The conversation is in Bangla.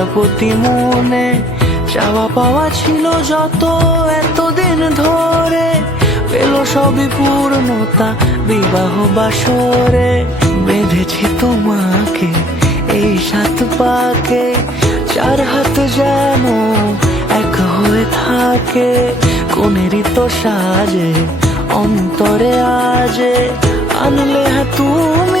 প্রজাপতি মনে চাওয়া পাওয়া ছিল যত এতদিন ধরে, পেল সবই পূর্ণতা বিবাহ বাসরে। বেঁধেছি তোমাকে এই 7 পাকে, 4 হাত যেন এক হয়ে থাকে। কোনেরই তো সাজে অন্তরে আজে আনলে তুমি